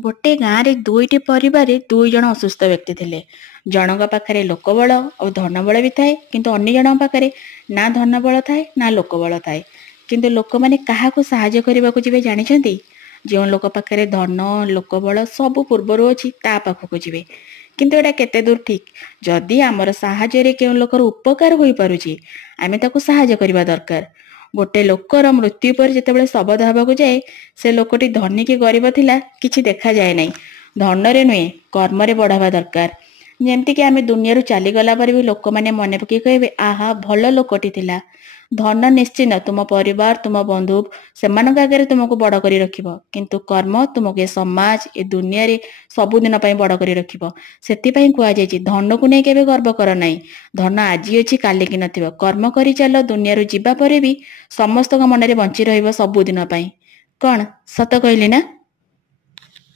गोटे गाँव रे दुईटी परिवार दुई जन असुस्थ व्यक्ति थे। जनक पाखे लोकबल और धनबल भी थाए, किंतु अन्य जन पाखे ना धनबल थाए ना लोकबल थाए। किंतु लोक मैंने क्या साहाय्य करने को जी जानते? जो लोक पाखे धन लोकबल सब पूर्वर अच्छी ता पाखक जी। किंतु एटा केते दूर ठीक? जदि आमर साहाय्य केउ लोकर उपकार हो पारुछि, आमे ताकू साहाय्य करबा दरकार। गोटे लोकर मृत्यु पर जितेबाला शबद हवाक जाए, से लोकटी धनी कि गरीब थिला किछि देखा जाए नहीं। धनरे नुहे कर्मरे बढ़ावा दरकार। जेमती कि आमे दुनिया चलीगला पर भी लोक मैंने मन पकई कहे आहा भल लोकटी थिला। धन निश्चित तुम परिवार तुम बंधु से आगे तुमको बड़ कर रखिब, किंतु कर्म तुमको समाज ए दुनिया रे सबुदिन बड़ कर रखिब। सेतिपई कुआ जायछि धन को नहीं केबे गर्व कर नाही। धन आज अछि काली कि नथिब। कर्म करि चल, दुनिया रू जिबा परे भी समस्त मन रे बंची रहिब सबुदिन पई। कौन सत कहली ना?